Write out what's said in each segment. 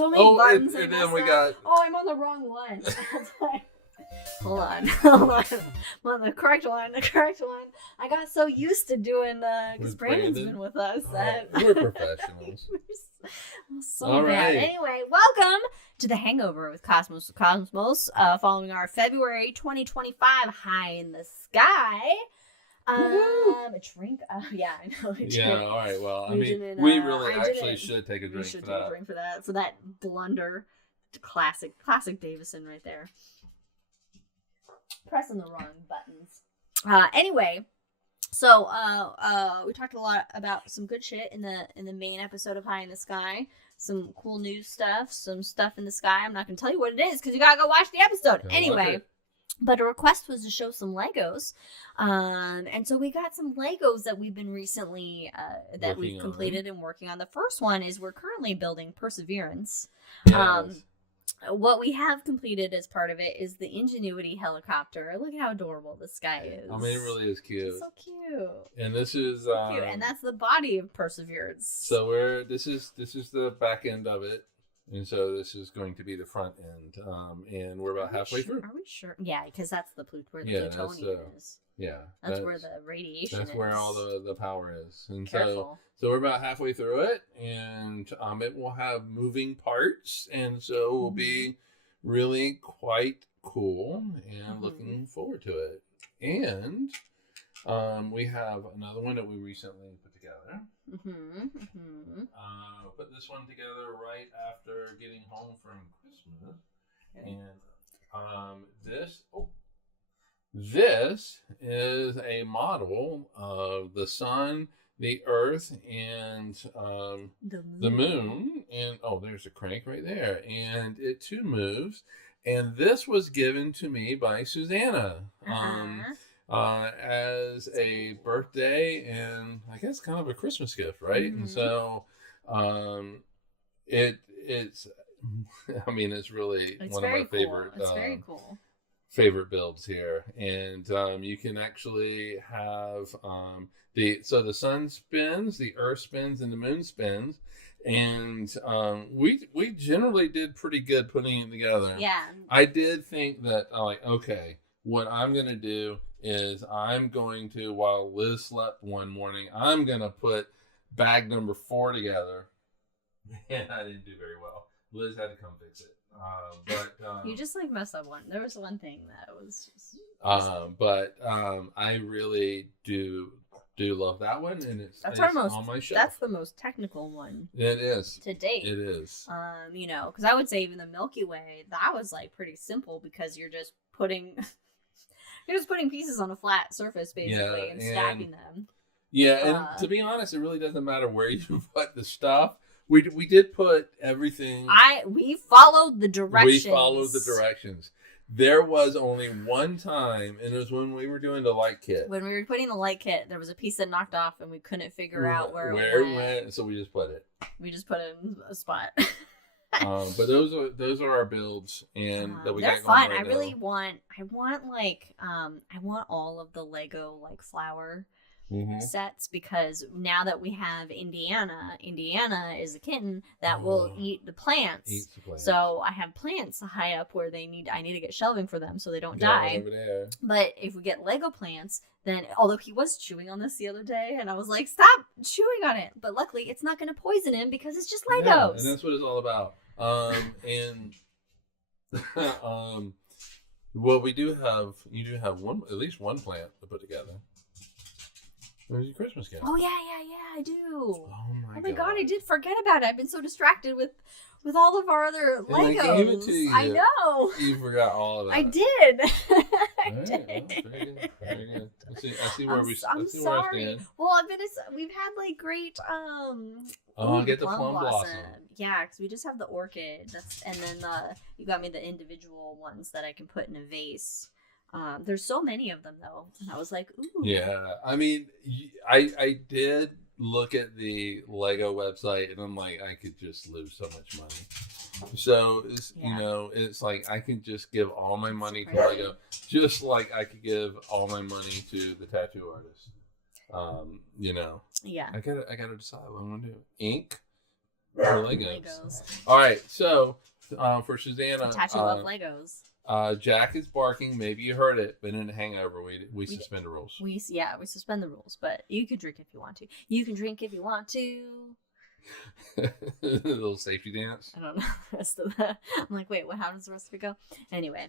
so many buttons. And then we got... Oh, I'm on the wrong one. Hold on. I'm on the correct one. I got so used to doing because Brandon's been with us that we're professionals. So all bad. Right. Anyway, welcome to the Hangover with Cosmos. Following our February 2025 High in the Sky. A drink. Yeah, I know. Yeah. All right. Well, I mean, we really actually should take a drink. We should take a drink for that blunder. Classic Davison right there. Pressing the wrong buttons. Anyway, so we talked a lot about some good shit in the main episode of High in the Sky. Some cool news stuff, some stuff in the sky. I'm not gonna tell you what it is because you gotta go watch the episode. Anyway, but a request was to show some Legos, and so we got some Legos that we've been recently that we've completed and working on. The first one is we're currently building Perseverance. Yes. What we have completed as part of it is the Ingenuity helicopter. Look at how adorable this guy is. I mean, it really is cute. It's so cute. And this is cute. And that's the body of Perseverance. So this is the back end of it, and so this is going to be the front end. And we're about halfway through. Are we sure? Yeah, because that's where the plutonium is. Yeah, that's where the radiation is. That's where all the power is. And Careful. So we're about halfway through it, and it will have moving parts, and so it will be really quite cool, and looking forward to it. And we have another one that we recently put together. Put this one together right after getting home from Christmas, and this is a model of the sun, the Earth, and the moon. And there's a crank right there. And it too moves. And this was given to me by Susanna as a birthday and I guess kind of a Christmas gift, right? And so it's really one of my favorite. It's very cool. Favorite builds here, and you can actually have the sun spins, the Earth spins, and the moon spins, and we generally did pretty good putting it together. Yeah, I did think that okay, what I'm gonna do is I'm going to, while Liz slept one morning, I'm gonna put bag number 4 together, and I didn't do very well. Liz had to come fix it. But you just messed up one. There was one thing that was just. But I really do love that one, and it's on my shelf. That's the most technical one. It is to date. It is. Because I would say even the Milky Way, that was pretty simple because you're just putting pieces on a flat surface basically and stacking them. Yeah, and to be honest, it really doesn't matter where you put the stuff. We did put everything. We followed the directions. There was only one time, and it was when we were doing the light kit. When we were putting the light kit, there was a piece that knocked off, and we couldn't figure out where it went. So we just put it. We just put it in a spot. But those are our builds, and that we they're got going fun. right I really want I want all of the Lego flower. Sets, because now that we have Indiana is a kitten that will eat the plants. So I have plants high up where I need to get shelving for them so they don't die. Over there. But if we get Lego plants, then although he was chewing on this the other day, and I was like, stop chewing on it. But luckily, it's not going to poison him because it's just Legos. Yeah, and that's what it's all about. Well, you do have at least one plant to put together. Where's your Christmas gift? Oh, yeah, I do. Oh my God, I did forget about it. I've been so distracted with all of our other Legos. I gave it to you. I know. You forgot all of that. I did. Very good. I see where we stand. I'm sorry. Well, we've had great I get the plum blossom. Yeah, because we just have the orchid. And then you got me the individual ones that I can put in a vase. There's so many of them though, and I was like, ooh. Yeah, I mean, I did look at the Lego website, and I'm like, I could just lose so much money. So it's it's I can just give all my money to Lego, just like I could give all my money to the tattoo artist. Yeah. I gotta decide what I'm gonna do. Ink, Legos. All right, so for Susanna, Tattoo love Legos. Jack is barking. Maybe you heard it, but in Hangover, we suspend the rules. We suspend the rules, but you can drink if you want to. You can drink if you want to. A little safety dance. I don't know the rest of that. I'm like, wait, how does the rest of it go? Anyway.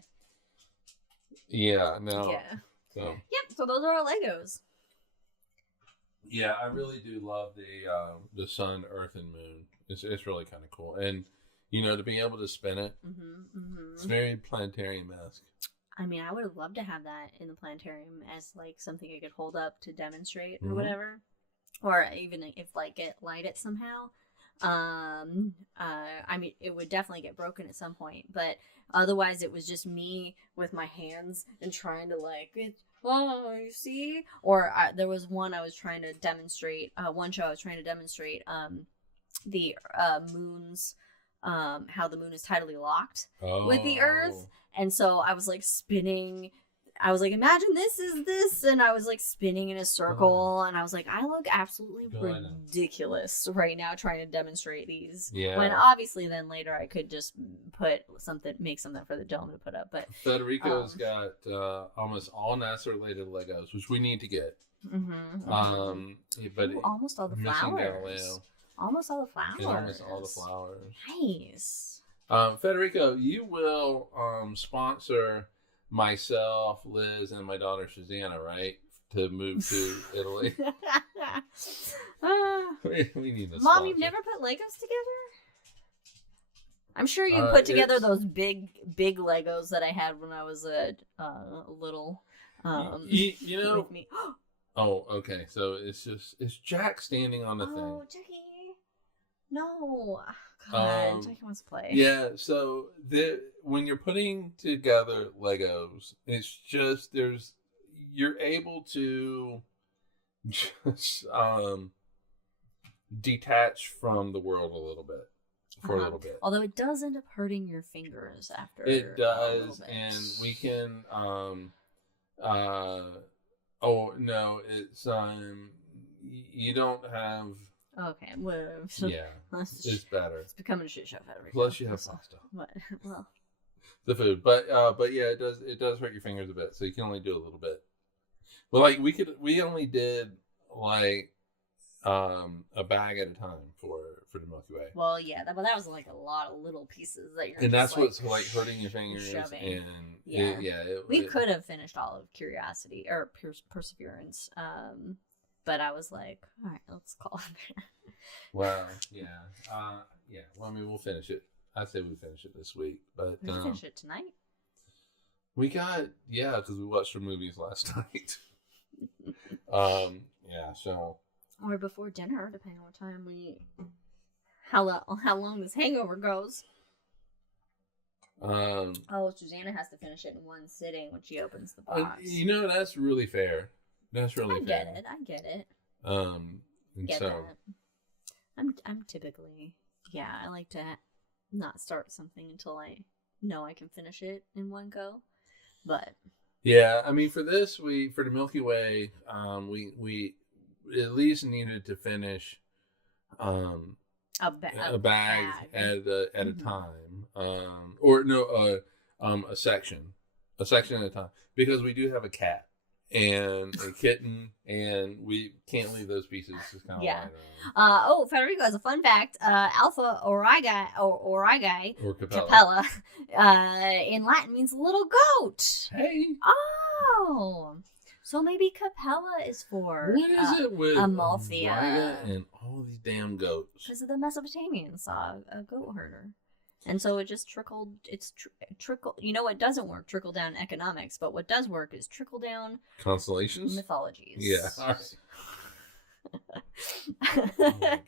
Yeah, no. Yeah. So. Yep. So those are our Legos. Yeah, I really do love the sun, earth, and moon. It's really kind of cool, and to be able to spin it, it's very Planetarium-esque. I mean, I would have loved to have that in the Planetarium as like something I could hold up to demonstrate or whatever, or even if like light it somehow. I mean, it would definitely get broken at some point, but otherwise it was just me with my hands and trying to like oh, you see? Or there was one I was trying to demonstrate, one show I was trying to demonstrate the moon's, how the moon is tidally locked with the earth. And so I was like spinning. I was like, imagine this is this. And I was like spinning in a circle. And I was like, I look absolutely ridiculous right now trying to demonstrate these. Yeah. When obviously then later I could just make something for the dome to put up. But Federico's got almost all NASA related Legos, which we need to get. But almost all the flowers. Almost all the flowers. Almost all the flowers. Nice. Federico, you will sponsor myself, Liz, and my daughter Susanna, right? To move to Italy. We need this. Mom, you've never put Legos together? I'm sure you put together those big Legos that I had when I was a little. You know. With me. Oh, okay. So it's Jack standing on the thing. Oh, Jackie. No. God, Jackie wants to play. Yeah, so when you're putting together Legos, it's just you're able to just detach from the world a little bit for a little bit. Although it does end up hurting your fingers after. It does, and we can. Oh no, it's you don't have. Okay, well, yeah, it's better. It's becoming a shit show. Plus, you have pasta. What? Well, the food, but yeah, it does hurt your fingers a bit, so you can only do a little bit. But like we only did like a bag at a time for the Milky Way. Well, yeah, that was like a lot of little pieces that you're. And that's what's like hurting your fingers. Shoving. And we could have finished all of Curiosity or Perseverance. But I was like, all right, let's call it there. Well, yeah. Yeah. Well, I mean, we'll finish it. I'd say we finish it this week. But we can finish it tonight. We got, because we watched the movies last night. Yeah, so. Or before dinner, depending on what time how long this hangover goes. Susanna has to finish it in one sitting when she opens the box. That's really fair. That's really fair. I get it. Get that. I'm typically, I like to not start something until I know I can finish it in one go. But yeah, I mean, for the Milky Way, we at least needed to finish a bag at a time, a section at a time, because we do have a cat and a kitten, and we can't leave those pieces just kind of lying around. Federico has a fun fact. Alpha Aurigae or Capella in Latin means little goat. Hey. Oh. So maybe Capella is for what is it with Amalthea and all these damn goats? Because of the Mesopotamians saw a goat herder. And so it just trickled. What doesn't work? Trickle down economics. But what does work is trickle down constellations, mythologies. Yeah. Oh my gosh.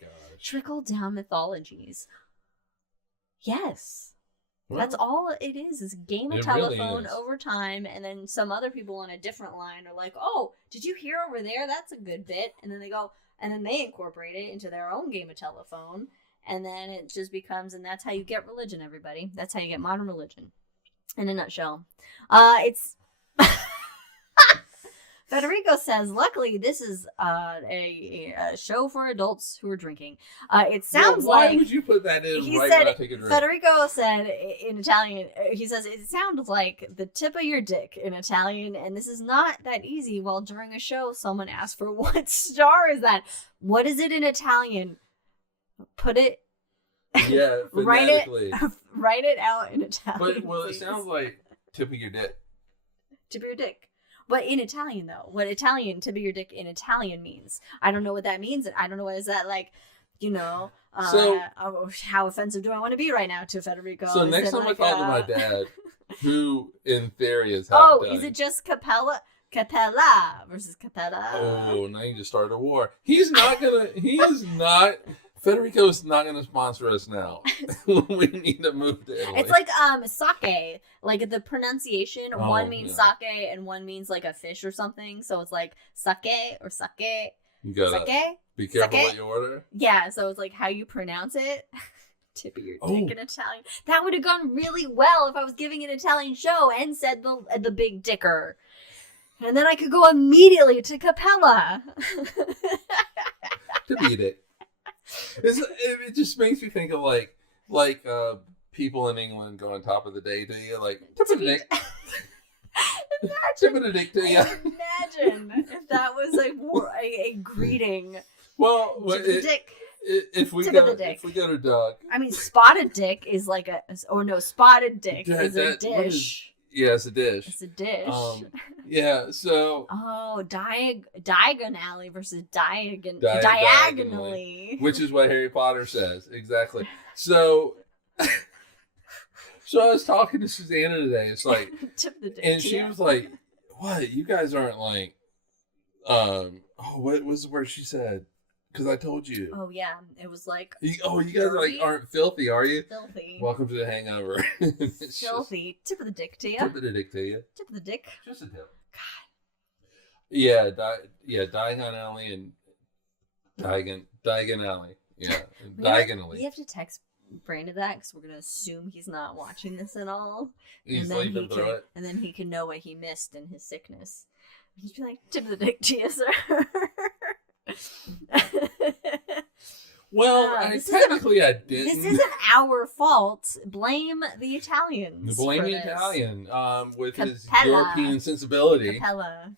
Trickle down mythologies. Yes. Well, that's all it is a game of telephone over time, and then some other people on a different line are like, oh, did you hear over there? That's a good bit. And then they go, and then they incorporate it into their own game of telephone. And then it just becomes, and that's how you get religion, everybody. That's how you get modern religion. In a nutshell. It's Federico says, luckily, this is a show for adults who are drinking. It sounds why like... would you put that in he right said, when I take a drink? Federico said in Italian, he says, it sounds like the tip of your dick in Italian, and this is not that easy. While during a show, someone asked for what star is that? What is it in Italian? Put it... Yeah, phonetically. Write it out in Italian. But it sounds like tip of your dick. Tip of your dick. But in Italian, though, what Italian tip of your dick in Italian means. I don't know what that means. I don't know what is that like, how offensive do I want to be right now to Federico? So next time I talk to my dad, who in theory is half done. Is it just Capella versus Capella? Oh, now you just started a war. Federico is not going to sponsor us now. We need to move to Italy. It's like sake. Like the pronunciation, one means sake and one means like a fish or something. So it's like sake or sake. You gotta be careful what you order. Yeah, so it's like how you pronounce it. Tip of your dick in Italian. That would have gone really well if I was giving an Italian show and said the big dicker. And then I could go immediately to Capella. To beat it. It just makes me think of like people in England go on top of the day to you, like tip of the dick. Tip of the dick to you. Imagine if that was a greeting. Well, tip of the dick. If we go to Doug. I mean, spotted dick is like spotted dick is a dish. Yeah, it's a dish. It's a dish. Yeah, so... Oh, diagonally versus diagonally. Which is what Harry Potter says. Exactly. So I was talking to Susanna today. It's like... Tip the dick. And she was like, what? You guys aren't like... what was the word she said? Because I told you. Oh, yeah. It was like... you guys aren't filthy, are you? Filthy. Welcome to the Hangover. Filthy. Tip of the dick to you. Tip of the dick to you. Tip of the dick. Just a tip. God. Yeah, Diagon Alley and Diagon Alley. Yeah, diagonally. We have to text Brandon that because we're going to assume he's not watching this at all. He's sleeping through it. And then he can know what he missed in his sickness. He'd be like, tip of the dick to you, sir. Well, technically I didn't. This isn't our fault. Blame the Italians. Blame the Italian with his European sensibility.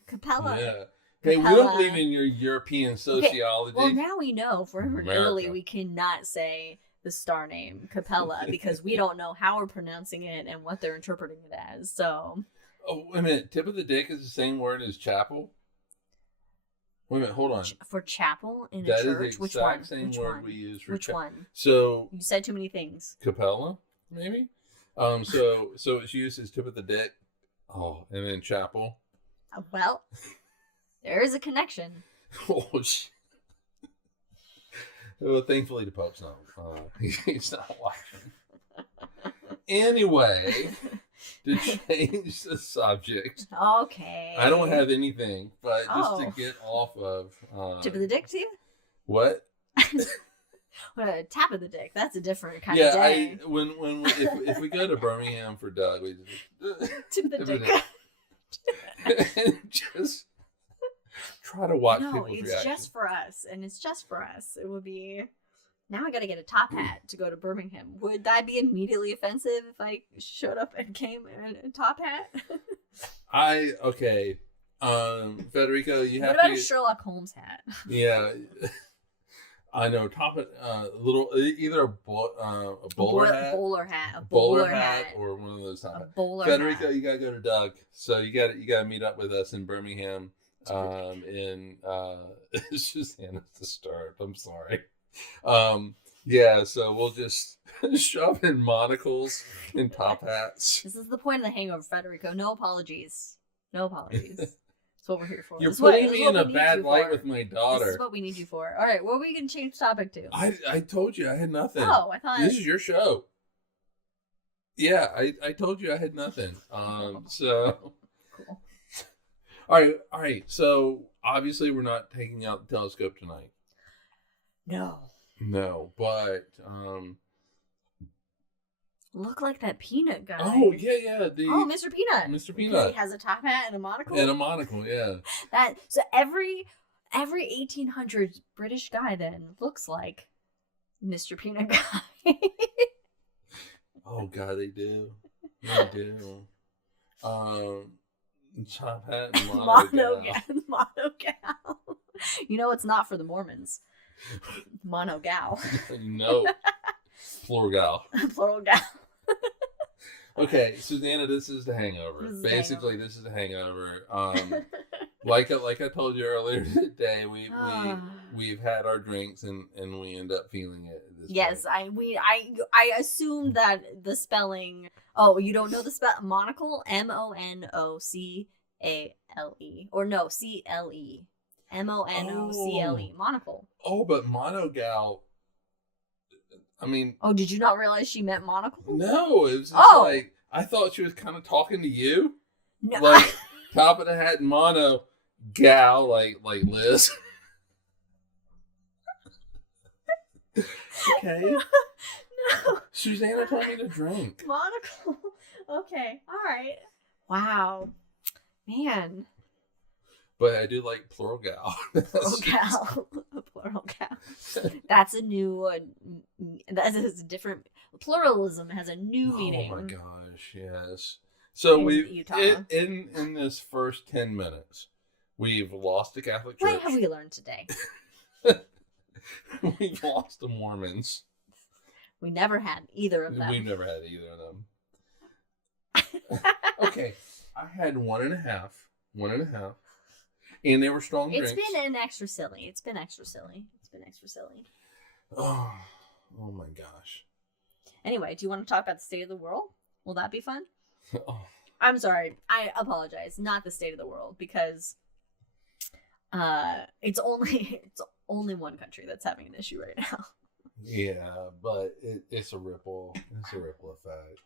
Capella. Yeah. Hey, we don't believe in your European sociology. Well, now we know if we're ever in Italy, we cannot say the star name Capella because we don't know how we're pronouncing it and what they're interpreting it as. So. Oh, wait a minute. Tip of the dick is the same word as chapel? Wait a minute, hold on. For chapel in a church? That is the exact same word we use for chapel. Which one? So you said too many things. Capella, maybe? So it's used as tip of the dick. Oh, and then chapel. Well, there is a connection. Oh, shit. Well, thankfully the Pope's not. He's not watching. Anyway. To change the subject. Okay. I don't have anything, but just to get off of... tip of the dick to you? What? Tap of the dick. That's a different kind of day. If we go to Birmingham for Doug, we tip of the dick. And just try to watch people's reactions. reactions. Just for us, and it's just for us. It would be... Now I gotta get a top hat to go to Birmingham. Would that be immediately offensive if I showed up and came in a top hat? Federico, you have to... What about a Sherlock Holmes hat? Yeah. I know, either a bowler hat. A bowler hat. Or one of those top hats. Federico, you gotta go to Doug. So you gotta meet up with us in Birmingham. It's just disturbed. I'm sorry. So we'll just shove in monocles and top hats. This is the point of the Hangover, Federico. No apologies. That's what we're here for. You're putting me in a bad light with my daughter. This is what we need you for. All right, what were you going to change the topic to? I told you I had nothing. Oh, I thought... This is your show. Yeah, I told you I had nothing. So... Cool. All right. So, obviously we're not taking out the telescope tonight. No, but look like that Peanut guy. Oh yeah. Mr. Peanut. Mr. Because Peanut. he has a top hat and a monocle. Yeah. So every 1800s British guy then looks like Mr. Peanut guy. Oh God, they do. They do. Top hat and mono gal. You know, it's not for the Mormons. Mono gal. No. Plural gal. Plural gal. Okay, Susanna, this is the Hangover. Basically, this is the Hangover. Like I told you earlier today, we've had our drinks and we end up feeling it. At this point. I assumed that the spelling. Oh, you don't know the spell? Monocle, MONOCALE, or no, CLE, MONOCLE, monocle. Oh, but monogal. I mean. Oh, did you not realize she meant monocle? No, it was just like I thought she was kind of talking to you. No, like top of the hat mono gal, like Liz. Okay. No. Susanna told me to drink. Monocle. Okay. All right. Wow. Man. But I do like plural gal. Plural gal. Plural gal. That's a new. That is a different. Pluralism has a new meaning. Oh my gosh! Yes. So we've in this first 10 minutes, we've lost the Catholic Church. What have we learned today? We've lost the Mormons. We never had either of them. We've never had either of them. Okay, I had one and a half, and they were strong drinks. It's been extra silly. Oh my gosh. Anyway, do you want to talk about the state of the world? Will that be fun? Oh. I'm sorry. I apologize. Not the state of the world, because it's only one country that's having an issue right now. Yeah, but it's a ripple. It's a ripple effect.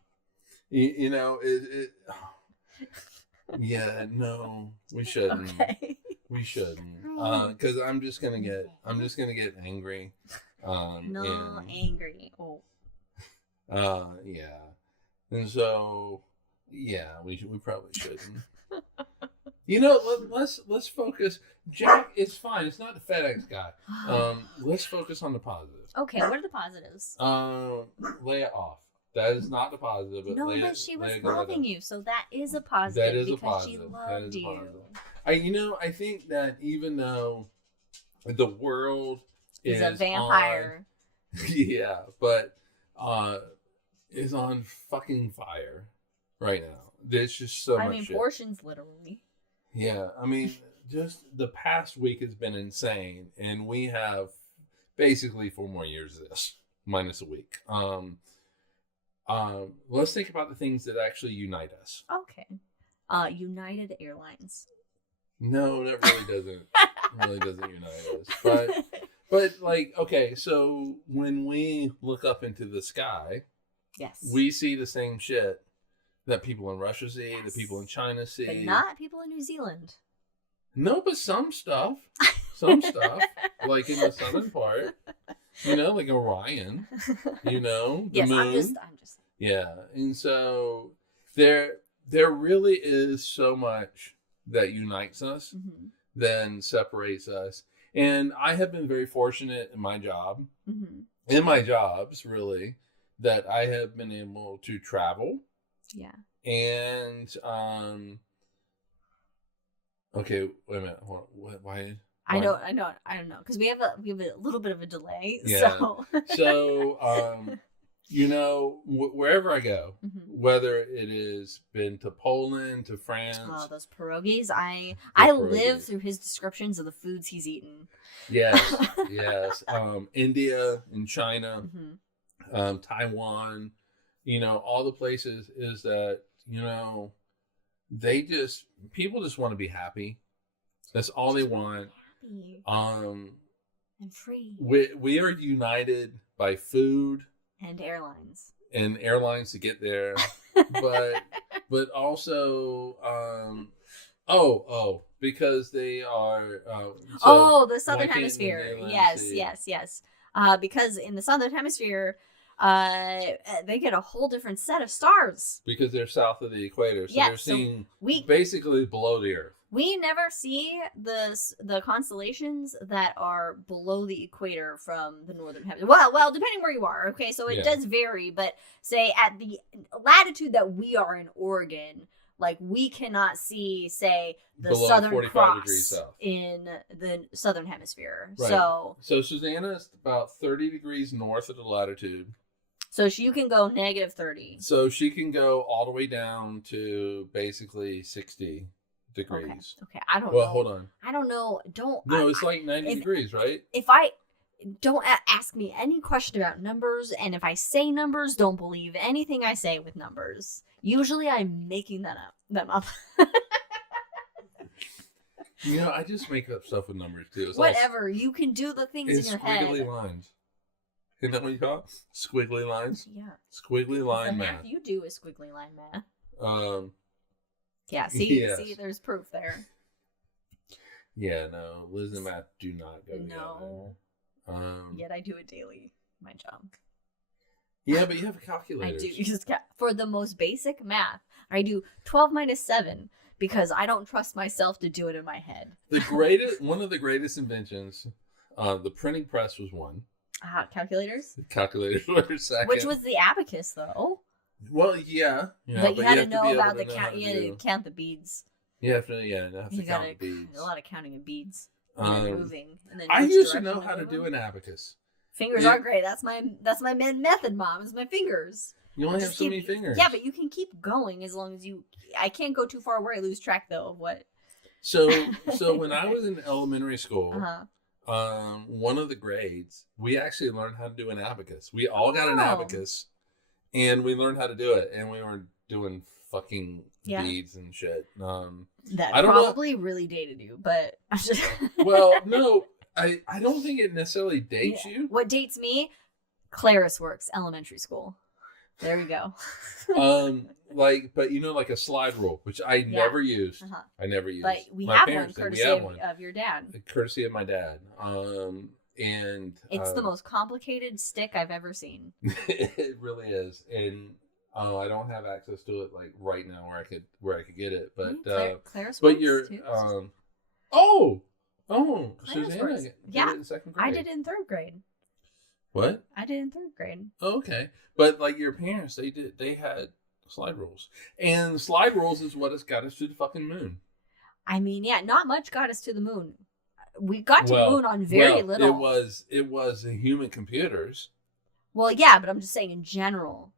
You know, it yeah, no, we shouldn't. Okay. We shouldn't. Because I'm just gonna get angry. Angry. Oh. Yeah, and so yeah, we probably shouldn't. You know, let's focus. Jack, it's fine. It's not the FedEx guy. Let's focus on the positive. Okay, what are the positives? Lay it off. That is not the positive. But she was loving you, so that is a positive. That is because a positive. She loved you. I think that even though the world is a vampire. Yeah, but is on fucking fire right now. There's just so much shit. Portions literally. Yeah, I mean, just the past week has been insane, and we have basically 4 more years of this, minus a week. Let's think about the things that actually unite us. Okay. United Airlines. No, that really doesn't unite us. But like, okay, so when we look up into the sky, yes, we see the same shit that people in Russia see, that people in China see. But not people in New Zealand. No, but some stuff, like in the southern part, you know, like Orion, you know, the moon. I'm just. Yeah, and so there really is so much that unites us, than separates us. And I have been very fortunate in my job, in my jobs, really, that I have been able to travel. Yeah. And, okay, wait a minute. Why? I don't know. Because we have a little bit of a delay. Yeah. So, you know, wherever I go, whether it is been to Poland, to France. Oh, those pierogies. I live through his descriptions of the foods he's eaten. Yes, yes. India and China, Taiwan, you know, all the places is that, you know, people just want to be happy. That's all they want. Happy. And free. We are united by food. And airlines. And airlines to get there. but also, because they are... the Southern Hemisphere. Yes. Because in the Southern Hemisphere, they get a whole different set of stars. Because they're south of the equator. So they're seeing basically below the Earth. We never see the constellations that are below the equator from the northern hemisphere. Well, depending where you are. Okay, so it does vary, but say at the latitude that we are in Oregon, like we cannot see, say, the below Southern Cross in the southern hemisphere. Right. So Susanna is about 30 degrees north of the latitude. So you can go negative 30. So she can go all the way down to basically 60 degrees. Okay. I don't know. Well, hold on. I don't know. It's like 90 degrees, right? If I don't ask me any question about numbers, and if I say numbers, don't believe anything I say with numbers. Usually I'm making them up. I just make up stuff with numbers too. It's whatever. You can do the things in your head. Squiggly lines. Isn't that what you call it? Squiggly lines? Yeah. Squiggly line math. You do is squiggly line math. Yeah, see, there's proof there. Yeah, no, Liz and math do not go together. Yet I do it daily, my job. Yeah, but you have a calculator. I do. For the most basic math, I do 12 minus 7 because I don't trust myself to do it in my head. One of the greatest inventions, the printing press was one. Calculators? Calculators were second. Which was the abacus, though. Well, yeah. But you had to know about the count. You had to count the beads. You have to count the beads. A lot of counting of beads. And moving. And then I used to know how to do an abacus. Fingers are great. That's my method, Mom. Is my fingers. You only have so many fingers. Yeah, but you can keep going as long as you. I can't go too far where I lose track though of what. So when I was in elementary school, one of the grades, we actually learned how to do an abacus. We all got an abacus. And we learned how to do it, and we were doing fucking beads and shit. That probably really dated you, but I'm just... Well, no, I don't think it necessarily dates you. What dates me? Claris Works, elementary school. There you go. But like a slide rule, which I never used. I never used. But we have one courtesy of your dad. Courtesy of my dad. And it's the most complicated stick I've ever seen. It really is, and I don't have access to it like right now where I could get it. But you're Susanna, yeah, in second grade. I did it in third grade. What? I did in third grade. Oh, okay, but like your parents, they had slide rules, and slide rules is what has got us to the fucking moon. I mean, yeah, not much got us to the moon. We got to the moon on very little. It was human computers. Well, yeah, but I'm just saying in general,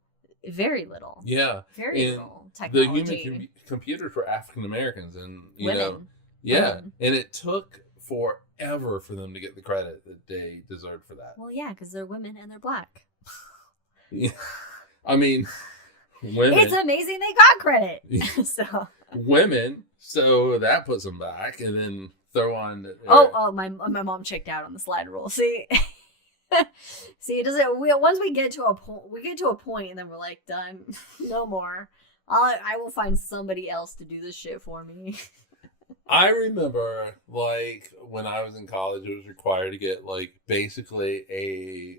very little. Yeah, very little technology. The human computers were African Americans, and women. And it took forever for them to get the credit that they deserved for that. Well, yeah, because they're women and they're black. Yeah, I mean, women. It's amazing they got credit. So women, so that puts them back, and then. Throw on. My mom checked out on the slide rule. See, it doesn't. Once we get to a point, and then we're like done. No more. I will find somebody else to do this shit for me. I remember, like when I was in college, it was required to get like basically a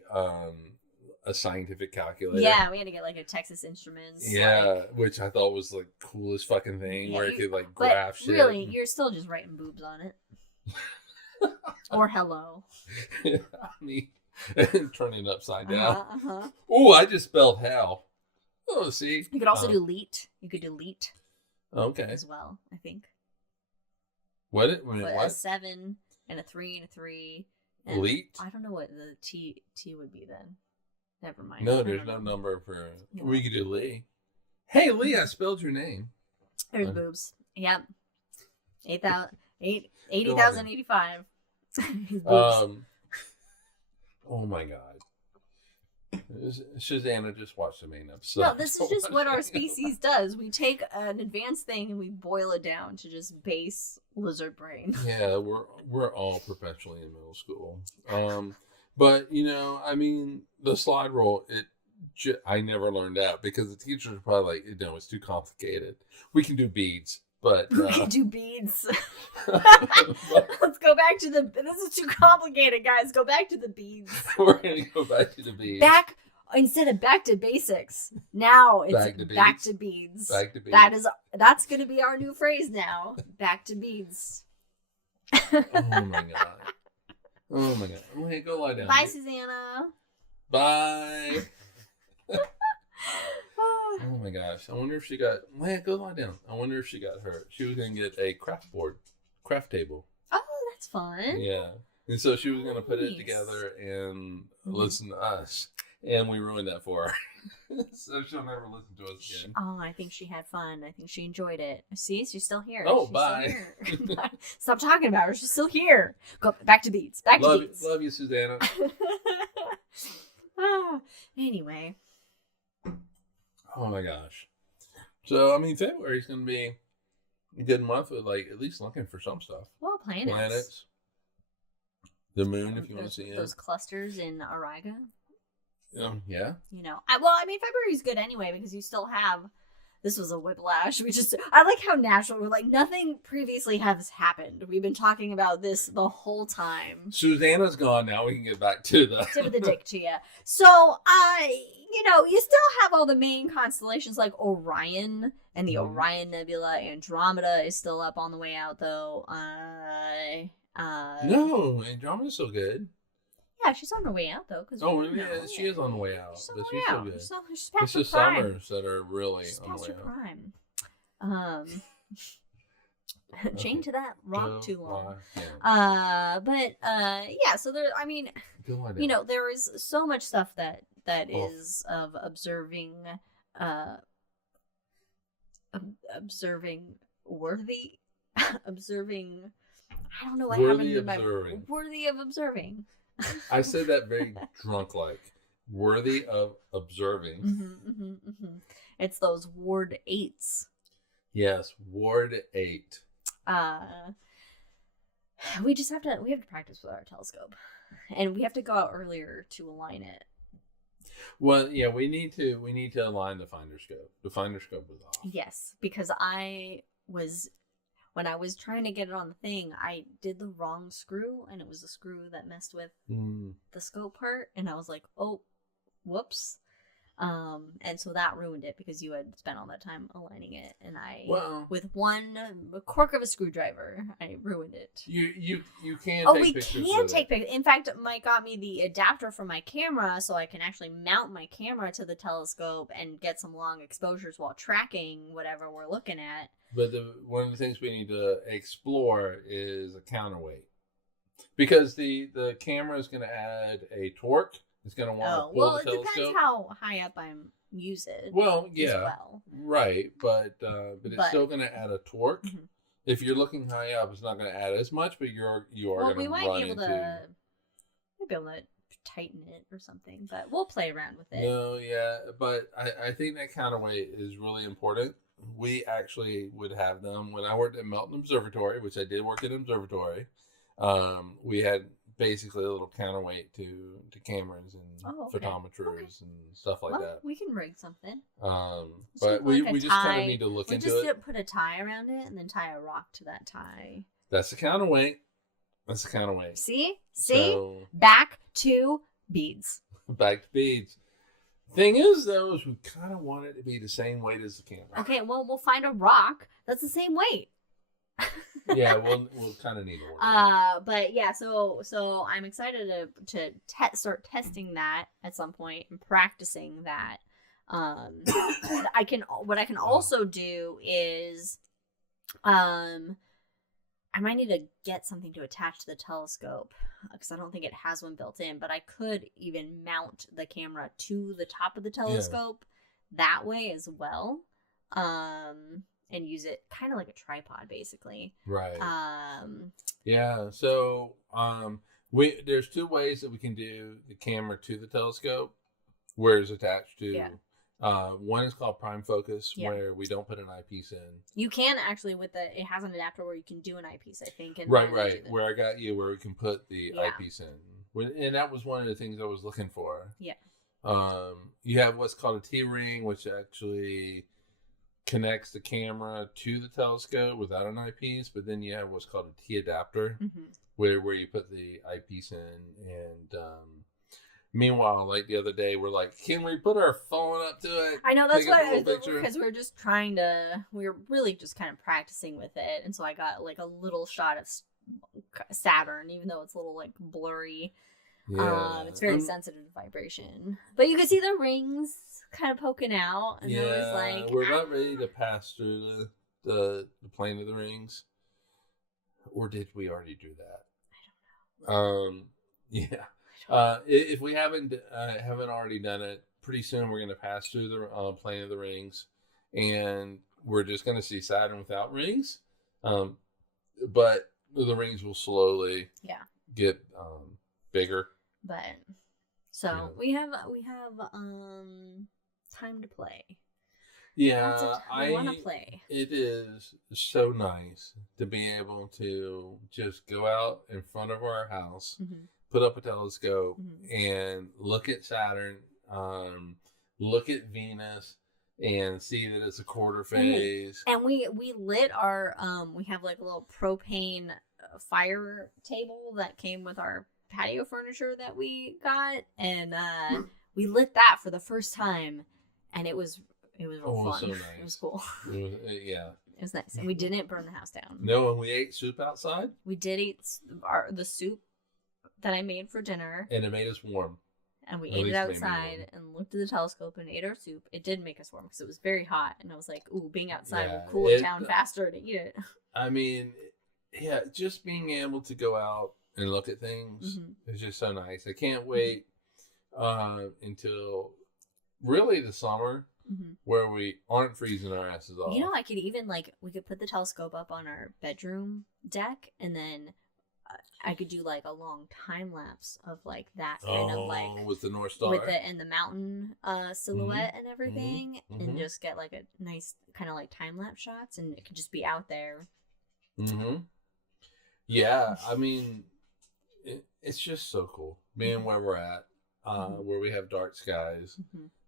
scientific calculator. Yeah, we had to get like a Texas Instruments. Yeah, which I thought was like coolest fucking thing where it could like graph shit. Really, you're still just writing boobs on it. Or hello. I mean, turning it upside down. Oh, I just spelled hell. Oh, see. You could also do leet. You could do leet. Okay. As well, I think. What? A 7 and a 3 and a 3. And leet? I don't know what the T would be then. Never mind. No, there's no number for. We could do Lee. Hey, Lee, I spelled your name. There's boobs. Yep. 80,085. Oh my God. Shazana just watched the main episode. No, this is just what our species does. We take an advanced thing and we boil it down to just base lizard brain. Yeah, we're all perpetually in middle school. But I mean, the slide rule, I never learned that because the teachers were probably like, it's too complicated. We can do beads, but we can do beads. Let's go back to this is too complicated, guys. Go back to the beads. We're gonna go back to the beads. Instead of back to basics, now it's back to beads. Back to beads. That's going to be our new phrase now. Back to beads. Oh my god. Oh my god. Okay, go lie down. Bye, Susanna. Bye. Oh my gosh. I wonder if she got. Go lie down. I wonder if she got hurt. She was going to get a craft table. Oh, that's fun. Yeah. And so she was going to put it together and listen to us. And we ruined that for her. So she'll never listen to us again. Oh, I think she had fun. I think she enjoyed it. See, she's still here. Oh, she's bye. Still here. Stop talking about her. She's still here. Go back to beads. Back to beads. Love you, Susanna. Anyway. Oh my gosh. So, I mean, February's going to be a good month with, like, at least looking for some stuff. Well, planets. The moon, if you want to see it. Those clusters in Auriga. Yeah. You know, February's good anyway because you still have. This was a whiplash. I like how natural. We're like nothing previously has happened. We've been talking about this the whole time. Susanna's gone now. We can get back to the tip of the dick to you. So, you still have all the main constellations like Orion and the Orion Nebula. Andromeda is still up on the way out though. No, Andromeda's so good. Yeah, she's on her way out though. She is on the way out. She's but she's so good. She's past it's her just prime. summers that are really she's on the past way her prime. Chained to that rock too long. Yeah. So there. I mean, there is so much stuff that is of observing worthy, observing. I don't know what happened to my worthy of observing. I said that very drunk-like. Worthy of observing. It's those Ward 8s. Yes, Ward 8. We have to practice with our telescope, and we have to go out earlier to align it. Well, yeah, we need to align the finder scope. The finder scope was off. Yes, because when I was trying to get it on the thing, I did the wrong screw, and it was the screw that messed with the scope part, and I was like, oh, whoops. And so that ruined it because you had spent all that time aligning it, and with one cork of a screwdriver, I ruined it. You can. We can take pictures. In fact, Mike got me the adapter for my camera, so I can actually mount my camera to the telescope and get some long exposures while tracking whatever we're looking at. But one of the things we need to explore is a counterweight, because the camera is going to add a torque. It's going to want to pull the telescope. It depends how high up I'm using. Well, yeah, right, but it's still going to add a torque. Mm-hmm. If you're looking high up, it's not going to add as much, but you are going to run into. We'll be able to tighten it or something, but we'll play around with it. No, yeah, but I think that counterweight is really important. We actually would have them when I worked at Melton Observatory, which I did work at an observatory. We had basically a little counterweight to cameras and photometers and stuff like that. We can rig something. But we just kind of need to look into it. Just put a tie around it and then tie a rock to that tie. That's the counterweight. See? So, back to beads. Back to beads. Thing is, though, is we kind of want it to be the same weight as the camera. Okay, well, we'll find a rock that's the same weight. Yeah, we'll kind of need to work. But yeah, so I'm excited to start testing that at some point and practicing that. What I can also do is, I might need to get something to attach to the telescope because I don't think it has one built in, but I could even mount the camera to the top of the telescope that way as well. And use it kind of like a tripod, basically. Right. Yeah. So, there's two ways that we can do the camera to the telescope, where it's attached to. Yeah. One is called prime focus, where we don't put an eyepiece in. You can actually it has an adapter where you can do an eyepiece, I think. And right. Where I got you, where we can put the eyepiece in. And that was one of the things I was looking for. Yeah. You have what's called a T-ring, which actually connects the camera to the telescope without an eyepiece, but then you have what's called a T adapter, where you put the eyepiece in, Meanwhile, like the other day, we're like, can we put our phone up to it? I know, that's what, picture? because we were really just kind of practicing with it. And so I got like a little shot of Saturn, even though it's a little like blurry. Yeah. It's very sensitive to vibration. But you can see the rings kind of poking out. And there was like, we're about ready to pass through the plane of the rings. Or did we already do that? I don't know. Yeah. If we haven't already done it, pretty soon we're going to pass through the plane of the rings, and we're just going to see Saturn without rings. But the rings will slowly get bigger. But so we have time to play. Yeah, I want to play. It is so nice to be able to just go out in front of our house. Put up a telescope and look at Saturn, look at Venus, and see that it's a quarter phase. And we lit our we have like a little propane fire table that came with our patio furniture that we got, and we lit that for the first time, and it was real fun. So nice. It was cool. Yeah. It was nice, and we didn't burn the house down. No, and we ate soup outside. We did eat the soup that I made for dinner. And it made us warm. And we ate it outside and looked at the telescope and ate our soup. It did make us warm because it was very hot. And I was like, ooh, being outside will cool it down faster to eat it. I mean, yeah, just being able to go out and look at things is just so nice. I can't wait until really the summer where we aren't freezing our asses off. You know, I could even we could put the telescope up on our bedroom deck, and then I could do like a long time lapse of like that kind of like with the North Star with it and the mountain silhouette and everything, and just get like a nice kind of like time lapse shots, and it could just be out there. Yeah, I mean, it's just so cool being where we're at, where we have dark skies.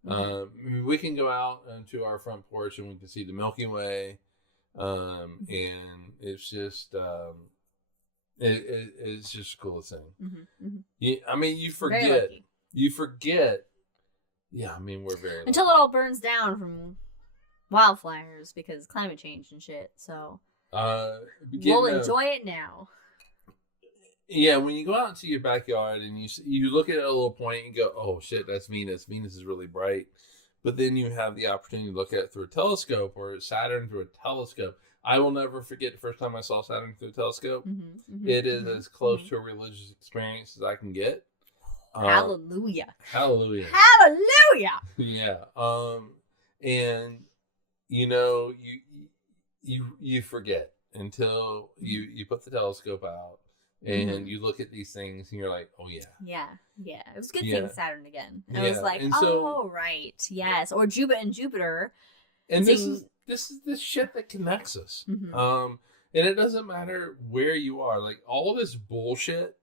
We can go out onto our front porch and we can see the Milky Way, and it's just. It's just the coolest thing. I mean, you forget. Yeah, I mean, we're very until it all burns down from wildfires because climate change and shit. So we'll enjoy it now. Yeah, when you go out into your backyard and you look at a little point and go, oh shit, that's Venus. Venus is really bright. But then you have the opportunity to look at it through a telescope or Saturn through a telescope. I will never forget the first time I saw Saturn through a telescope. It is as close to a religious experience as I can get. Hallelujah. Hallelujah. Hallelujah. Yeah. And you know, you forget until you put the telescope out and you look at these things and you're like, oh yeah. Yeah. It was good seeing Saturn again. And I was like, oh right, yes. Or Jupiter. And this is the shit that connects us. And it doesn't matter where you are. Like all of this bullshit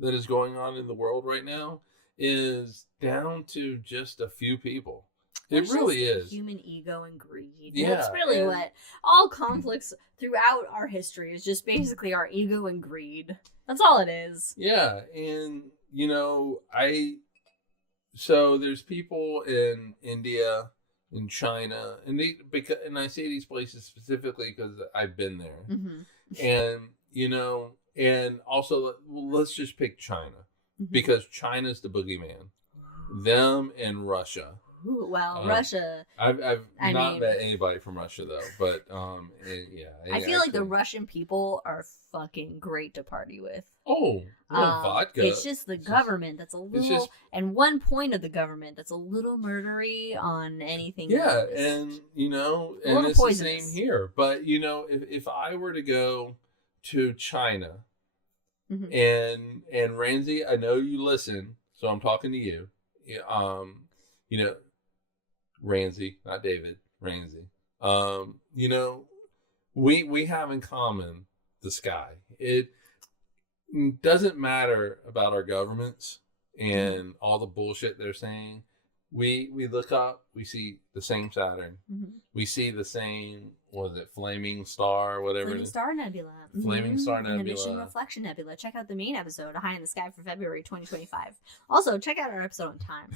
that is going on in the world right now is down to just a few people. It really is. Human ego and greed. Yeah. That's really what all conflicts throughout our history is, just basically our ego and greed. That's all it is. Yeah. And you know, so there's people in India, in China, and I say these places specifically because I've been there, and you know, and also let's just pick China because China's the boogeyman, them and Russia. Ooh, well, Russia. I've not met anybody from Russia though, but I feel like the Russian people are fucking great to party with. Oh, vodka. It's just the government that's a little, and one point of the government that's a little murdery on anything. Yeah, and you know, and it's the same here. But you know, if I were to go to China, and Ramsey, I know you listen, so I'm talking to you. You know, Ramsey, not David, Ramsey. You know, we have in common the sky. It doesn't matter about our governments and all the bullshit they're saying. we look up, we see the same Saturn. Mm-hmm. We see the same, what was it, Flaming Star, whatever. Flaming Star Nebula. Flaming Star And the Nebula. Mission Reflection Nebula. Check out the main episode, High in the Sky, for February 2025. Also, check out our episode on time.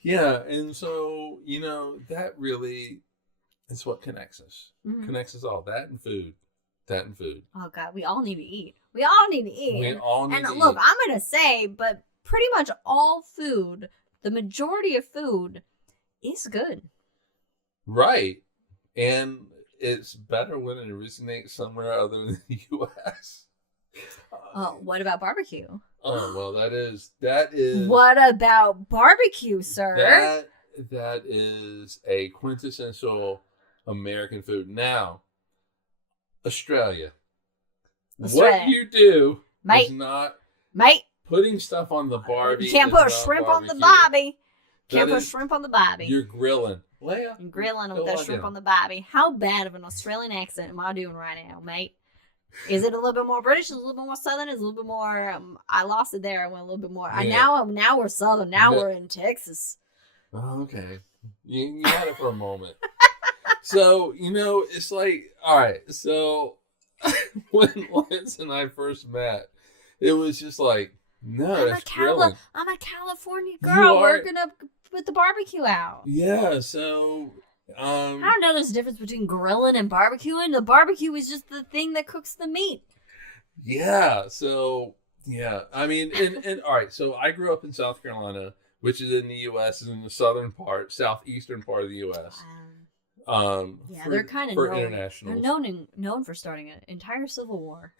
Yeah, and so, you know, that really is what connects us. Mm-hmm. Connects us all. That and food. That and food. Oh, God, we all need to eat. We all need to eat. We all need and to look, eat. I'm going to say, but pretty much all food, the majority of food, is good. Right. And it's better when it originates somewhere other than the U.S. What about barbecue? Oh, well, that is. What about barbecue, sir? That is a quintessential American food. Now, Australia. What you do is not putting stuff on the barbie. You can't put a shrimp on the barbie. Can't put shrimp on the barbie. You're grilling. Leia, I'm grilling with that shrimp on the barbie. How bad of an Australian accent am I doing right now, mate? Is it a little bit more British? Is it a little bit more Southern? Is it a little bit more? I lost it there. I went a little bit more. Yeah. Now we're Southern. Now we're in Texas. Oh, okay. You had it for a moment. So, you know, it's like, all right. So when Lance and I first met, it was just like, no, that's grilling. I'm a California girl working up with the barbecue out. Yeah, so I don't know there's a difference between grilling and barbecuing. The barbecue is just the thing that cooks the meat. Yeah, so yeah. I mean, and all right, so I grew up in South Carolina, which is in the US, is in the southeastern part of the US. They're kind of known. Internationals. They're known for starting an entire civil war.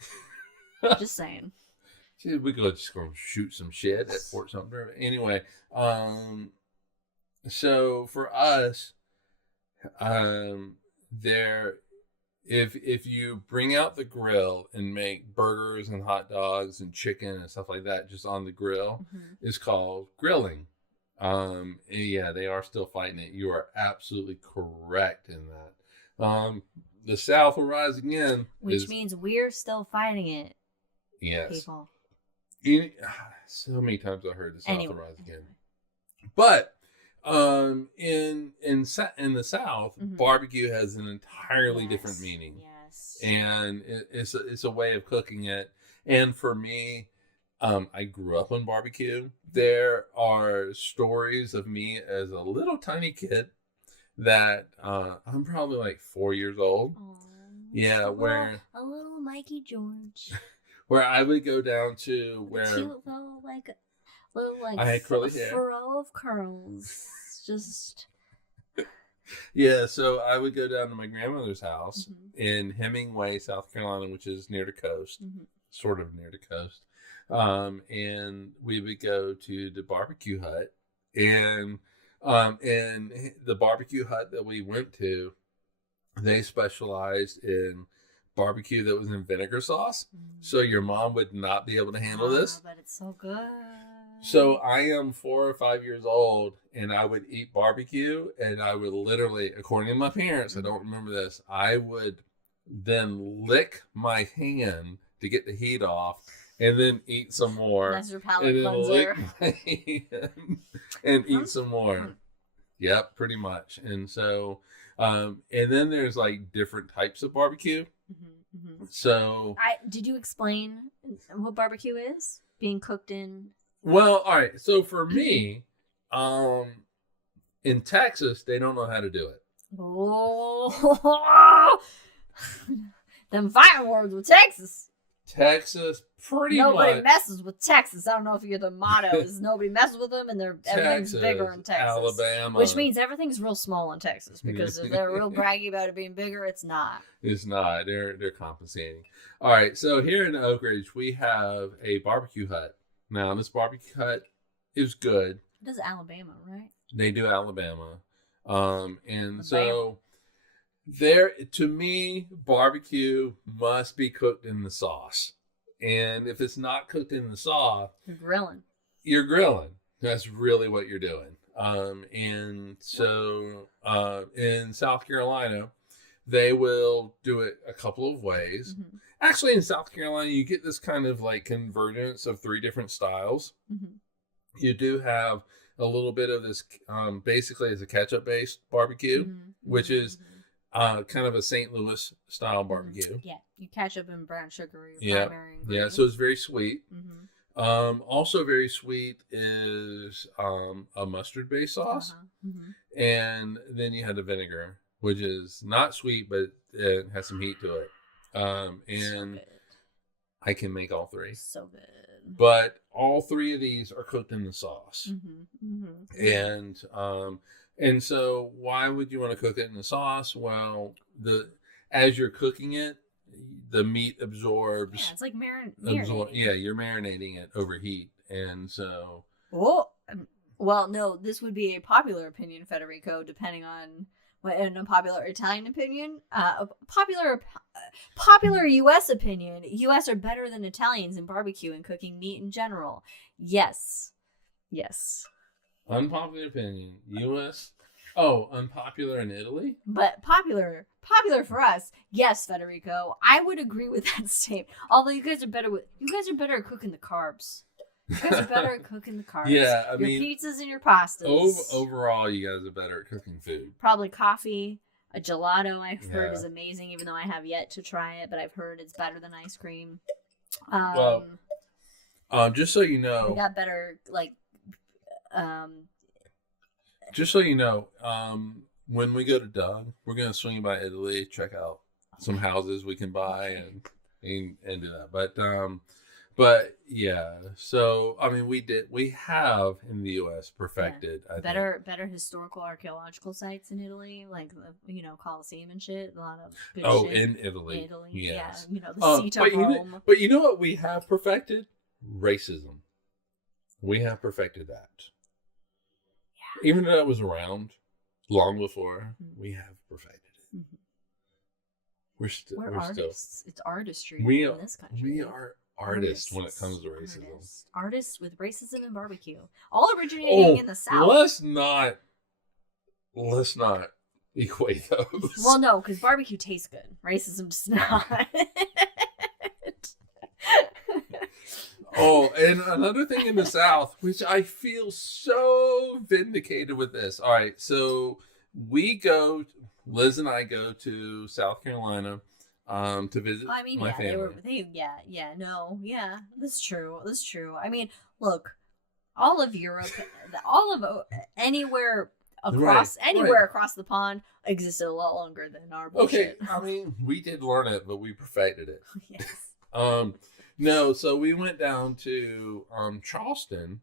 Just saying. See, we could just go shoot some shit at Fort Sumter. Anyway, so for us, if you bring out the grill and make burgers and hot dogs and chicken and stuff like that just on the grill, it's called grilling. Yeah, they are still fighting it. You are absolutely correct in that. The South will rise again, which means we're still fighting it. Yes, people. So many times I heard the South will rise again, but in the South, barbecue has an entirely different meaning. Yes, and it's a way of cooking it. And for me, I grew up on barbecue. There are stories of me as a little tiny kid that I'm probably like 4 years old. Aww, yeah, where a little Mikey George. Where I would go down to where cute little I had curly hair, furrow of curls, just. Yeah, so I would go down to my grandmother's house in Hemingway, South Carolina, which is near the coast, sort of near the coast. And we would go to the barbecue hut, and the barbecue hut that we went to, they specialized in barbecue that was in vinegar sauce. So your mom would not be able to handle this. But it's so good. So I am 4 or 5 years old, and I would eat barbecue, and I would literally, according to my parents, I don't remember this, I would then lick my hand to get the heat off, and then eat some more. That's your palate cleanser. Lick my hand and eat some more. Yep, pretty much. And so, and then there's like different types of barbecue. So, did you explain what barbecue is? Being cooked in. Well, all right. So for me, in Texas, they don't know how to do it. Oh, them fighting words with Texas. Texas, nobody messes with Texas. I don't know if you're the motto is nobody messes with them, and everything's bigger in Texas. Alabama, which means everything's real small in Texas, because if they're real braggy about it being bigger, it's not. It's not. They're compensating. All right. So here in Oak Ridge, we have a barbecue hut. Now this barbecue hut is good. It does Alabama, right? They do Alabama, and so. There, to me, barbecue must be cooked in the sauce. And if it's not cooked in the sauce, you're grilling. That's really what you're doing. And so in South Carolina, they will do it a couple of ways. Actually, in South Carolina, you get this kind of like convergence of 3 different styles. You do have a little bit of this, basically as a ketchup based barbecue, which is kind of a St. Louis style barbecue. Yeah, you ketchup and brown sugar are your primary Yeah, ingredients. so it's very sweet. Also very sweet is a mustard based sauce, and then you had the vinegar, which is not sweet but it has some heat to it. And so I can make all three. So good. But all three of these are cooked in the sauce. And so why would you want to cook it in the sauce? Well, as you're cooking it, the meat absorbs. Yeah, it's like marinating. Yeah, you're marinating it over heat. And so. Well, no, this would be a popular opinion, Federico, depending on an unpopular Italian opinion. Popular U.S. opinion. U.S. are better than Italians in barbecue and cooking meat in general. Yes. Unpopular opinion. U.S. Oh, unpopular in Italy? But popular for us. Yes, Federico. I would agree with that statement. Although you guys are better at cooking the carbs. You guys are better at cooking the carbs. Yeah, I mean, your pizzas and your pastas. Overall, you guys are better at cooking food. Probably coffee. A gelato, I've heard, is amazing, even though I have yet to try it, but I've heard it's better than ice cream. Just so you know, we got better, just so you know, when we go to Doug, we're gonna swing by Italy, check out some houses we can buy, and do that. But yeah, so I mean, we have in the U.S. perfected better historical archaeological sites in Italy, like Colosseum and shit. A lot of good shit. In Italy, yes. Yeah, the seat of Rome. But you know what we have perfected? Racism. We have perfected that. Yeah. Even though it was around long before, we have perfected it. We're artists. Still, it's artistry in this country. We are artists when it comes to racism. Artists with racism and barbecue, all originating in the South. Let's not equate those. Well, no, because barbecue tastes good. Racism does not. And another thing in the South, which I feel so vindicated with this. All right, so Liz and I go to South Carolina to visit my family. That's true. I mean, look, all of Europe, anywhere across the pond existed a lot longer than our bullshit. Okay, I mean, we did learn it, but we perfected it. Yes. No, so we went down to Charleston,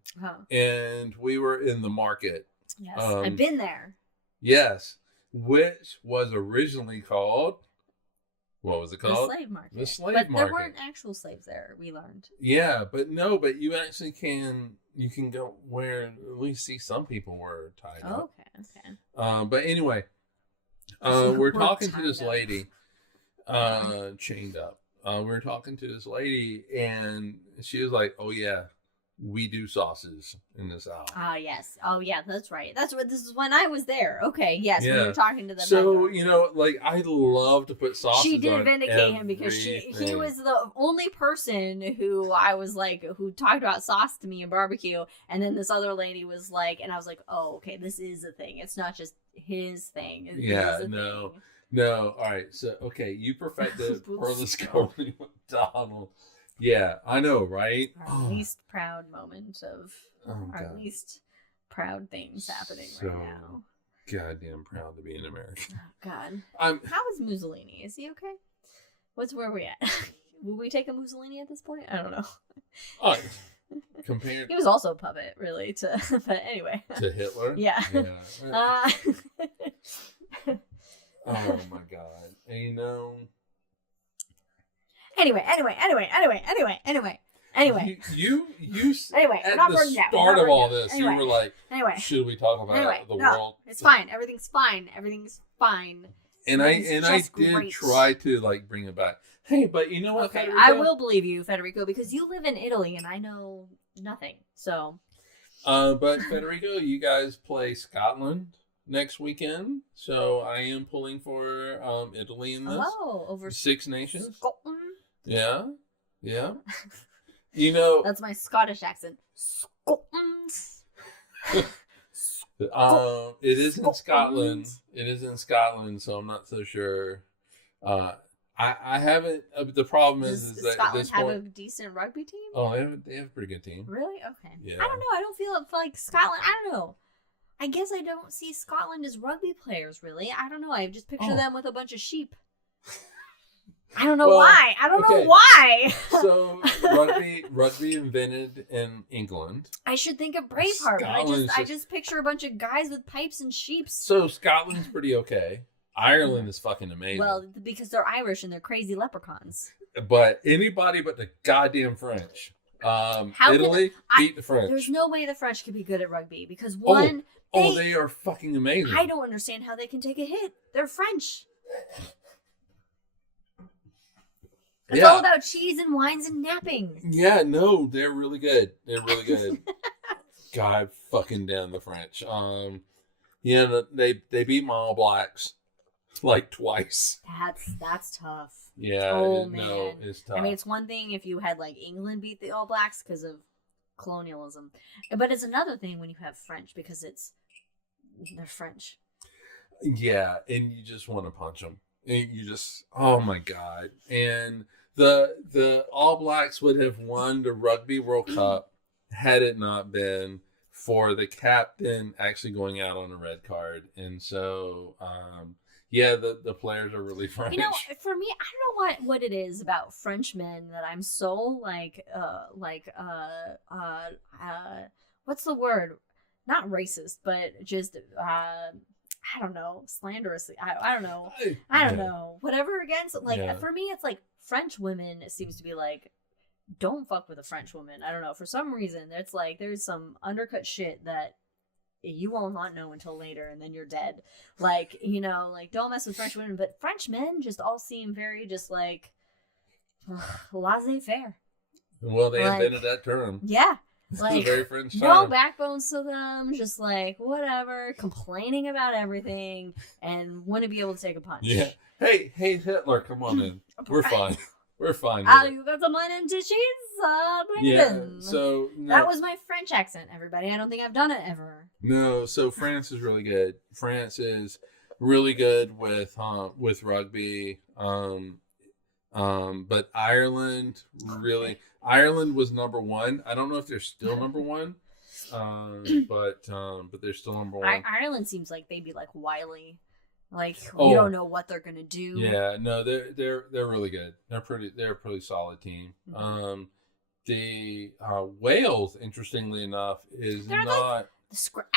and we were in the market. Yes, I've been there. Yes, which was originally called. What was it called? The slave market. The slave market. But there weren't actual slaves there, we learned. Yeah, but you actually you can go where at least see some people were tied up. Okay. But anyway, we're talking to this lady, chained up. We were talking to this lady, and she was like, "Oh yeah, we do sauces in the South." Ah, yes. Oh yeah, that's right. This is when I was there. Okay, yes, we were talking to them. So I love to put sauces. She did vindicate him because he was the only person who I was like who talked about sauce to me in barbecue, and then this other lady was like, and I was like, "Oh, okay, this is a thing. It's not just his thing." Thing. No, all right. So, okay, you perfected Berlusconi McDonald. Yeah, I know, right? Our least proud moment of our least proud things happening right now. Goddamn proud to be an American. Oh, God. How is Mussolini? Is he okay? Where are we at? Will we take a Mussolini at this point? I don't know. Compared, he was also a puppet, really. But anyway. To Hitler. Yeah. Oh my God. And Anyway. You anyway, at the start of all this, you were like, should we talk about the world? It's fine. Everything's fine. And I did try to bring it back. Hey, but you know what, okay, Federico? I will believe you, Federico, because you live in Italy and I know nothing. So but Federico, you guys play Scotland next weekend, so I am pulling for Italy in this. Over Six Nations. Scotland. Yeah. That's my Scottish accent. Scotland. It is in Scotland. Scotland. It is in Scotland, so I'm not so sure. I haven't. The problem is that Scotland at this have point, a decent rugby team? oh, they have a pretty good team. Really? Okay. Yeah. I don't know. I don't feel like Scotland. I don't know. I guess I don't see Scotland as rugby players, really. I don't know. I just picture them with a bunch of sheep. I don't know why. I don't know why. So rugby invented in England. I should think of Braveheart, but I just picture a bunch of guys with pipes and sheep. So Scotland's pretty okay. Ireland is fucking amazing. Well, because they're Irish and they're crazy leprechauns. But anybody but the goddamn French. Italy beat the French. There's no way the French could be good at rugby because they are fucking amazing. I don't understand how they can take a hit. They're French. It's all about cheese and wines and napping. Yeah, no, they're really good. They're really good. God fucking damn the French. They beat my All Blacks like twice. That's tough. Yeah. Man. No, it's tough. I mean, it's one thing if you had like England beat the All Blacks because of colonialism, but it's another thing when you have French because they're French. Yeah, and you just want to punch them. And you just, oh my God. And the All Blacks would have won the Rugby World Cup had it not been for the captain actually going out on a red card. And so, the players are really French. You know, for me, I don't know what it is about French men that I'm so what's the word? Not racist, but just I don't know, slanderously. I don't know. I don't know. Whatever against, for me, it's like French women, it seems to be like, don't fuck with a French woman. I don't know. For some reason, it's like there's some undercut shit that you will not know until later, and then you're dead. Like, don't mess with French women. But French men just all seem very just like laissez-faire. Well, they invented that term. Yeah. Like, very French no backbones to them, just like whatever, complaining about everything, and wouldn't be able to take a punch. Yeah. Hey, Hitler, come on in. We're fine. We're fine. You got some onion to cheese? Bring it in. So that was my French accent, everybody. I don't think I've done it ever. No, so France is really good. France is really good with rugby. But Ireland was number one. I don't know if they're still number one. But they're still number one. Ireland seems like they'd be like wily. Like you don't know what they're gonna do. Yeah, no, they're really good. They're a pretty solid team. Mm-hmm. The Wales, interestingly enough, is they're not.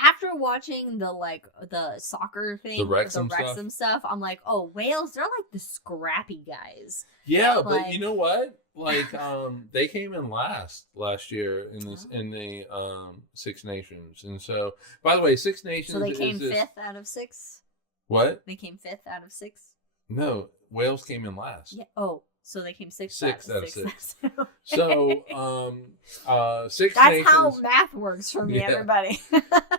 After watching the soccer thing, the Wrexham stuff, I'm like, oh, Wales, they're like the scrappy guys. Yeah, but you know what? Like, they came in last year in the Six Nations, and so by the way, Six Nations. So they came fifth out of six. What? They came fifth out of six. No, Wales came in last. Yeah. Oh, so they came sixth out of six. So, Six That's Nations. That's how math works for me, everybody.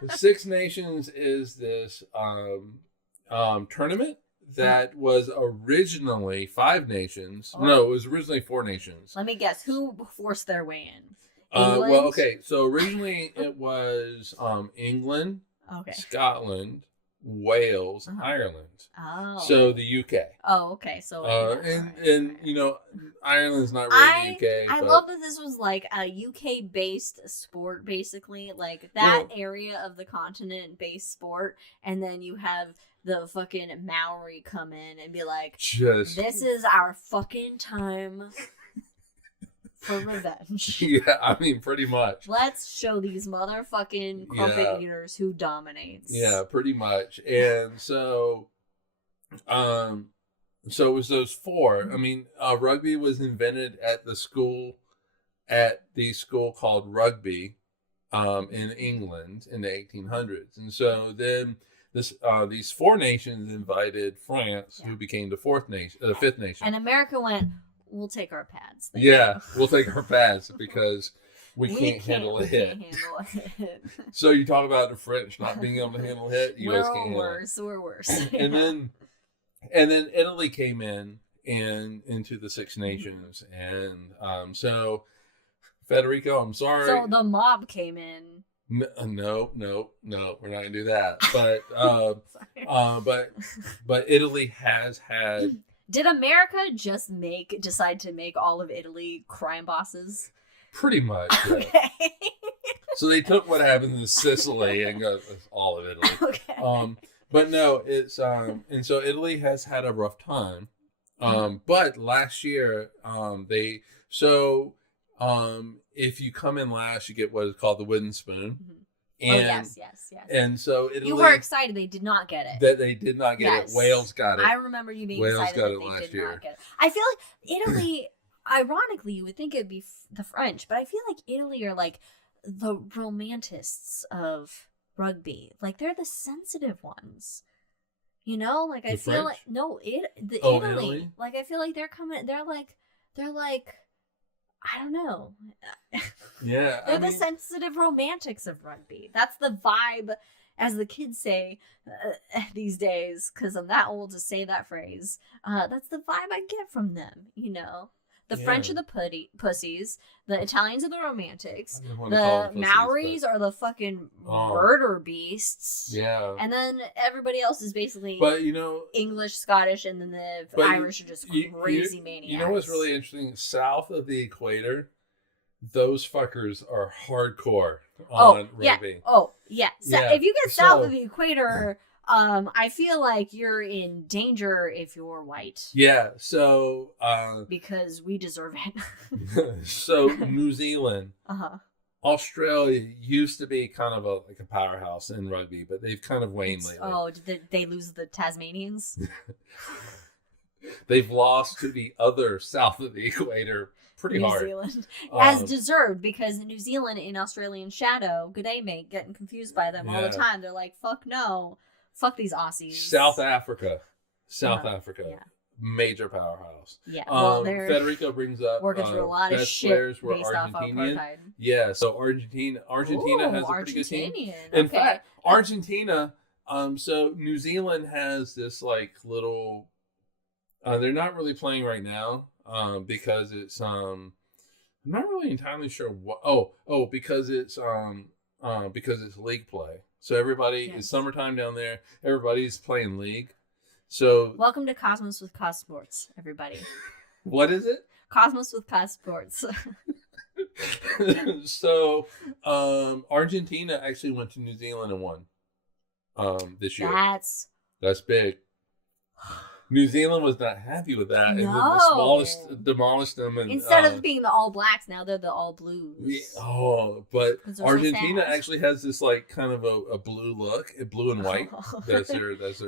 Six Nations is this tournament that was originally 5 nations. Oh. No, it was originally 4 nations. Let me guess. Who forced their way in? Well, okay. So originally it was England, Scotland, Wales, Ireland. Oh. So the UK. Oh, okay. So and Ireland's not really the UK. I love that this was like a UK based sport, basically, like that area of the continent based sport, and then you have the fucking Maori come in and be like, this is our fucking time for revenge. Yeah, I mean, pretty much. Let's show these motherfucking crumpet eaters who dominates. Yeah, pretty much. And so it was those 4. I mean, rugby was invented at the school called Rugby in England in the 1800s. And so then these 4 nations invited France, who became the 5th nation. And America went, we'll take our pads. We'll take our pads because we can't handle a hit. So you talk about the French not being able to handle a hit. You guys can't handle it. We're worse. And then Italy came into the Six Nations, and so Federico, I'm sorry. So the mob came in. No, we're not gonna do that. But Sorry. but Italy has had Did America just decide to make all of Italy crime bosses? pretty much. Yeah. Okay. So they took what happened in Sicily and got all of Italy. Okay. But no, it's and so Italy has had a rough time. But last year, if you come in last, you get what is called the wooden spoon. Mm-hmm. And, yes. And so Italy, you were excited they did not get it. That they did not get it. Wales got it. I remember you being Wales excited got that it they last did year. not get it. I feel like Italy, ironically, you would think it'd be the French, but I feel like Italy are like the romantists of rugby. Like they're the sensitive ones. You know, like I feel like Italy. Like I feel like they're like I don't know. Yeah. They're the sensitive romantics of rugby. That's the vibe, as the kids say these days, because I'm that old to say that phrase. That's the vibe I get from them, you know? The French are the pussies. The Italians are the romantics. The Maoris are the fucking murder beasts. Yeah. And then everybody else is basically English, Scottish, and then the Irish are just crazy maniacs. You know what's really interesting? South of the equator, those fuckers are hardcore on rugby. Yeah. So if you get south of the equator... I feel like you're in danger if you're white. Yeah, so... because we deserve it. So, New Zealand. Uh-huh. Australia used to be kind of a powerhouse in rugby, but they've kind of waned lately. Oh, did they lose the Tasmanians? They've lost to the other south of the equator pretty hard. New Zealand. As deserved, because New Zealand in Australian shadow, good day mate, getting confused by them all the time. They're like, fuck no. Fuck these Aussies. South Africa. Yeah. Major powerhouse. Yeah. Well, Federico brings up working through a lot of shit based off of apartheid. Yeah, so Argentina has a pretty good team. In fact, Argentina, so New Zealand has this like little they're not really playing right now, because it's I'm not really entirely sure what because it's league play. So everybody it's summertime down there. Everybody's playing league. So welcome to Cosmos with Cos Sports, everybody. What is it? Cosmos with Cos Sports. So Argentina actually went to New Zealand and won this year. That's big. New Zealand was not happy with that. No. And demolished them. And, instead of being the All Blacks, now they're the All Blues. But Argentina actually has this like kind of a blue look, blue and white. That's their colors.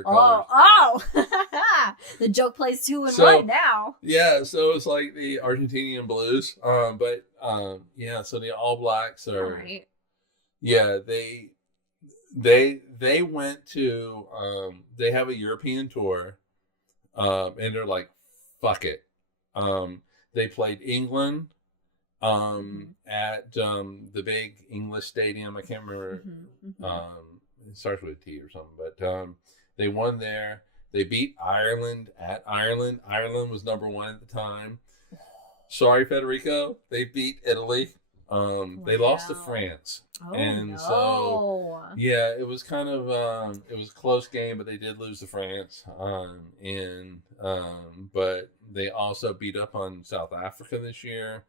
The joke plays 2 in 1 now. Yeah, so it's like the Argentinian Blues. So the All Blacks are. Right. Yeah, they went to they have a European tour. And they're like, fuck it. They played England at the big English stadium. I can't remember. It starts with a T or something. But they won there. They beat Ireland at Ireland. Ireland was number 1 at the time. Sorry, Federico. They beat Italy. They lost to France. So it was kind of it was a close game, but they did lose to France. But they also beat up on South Africa this year.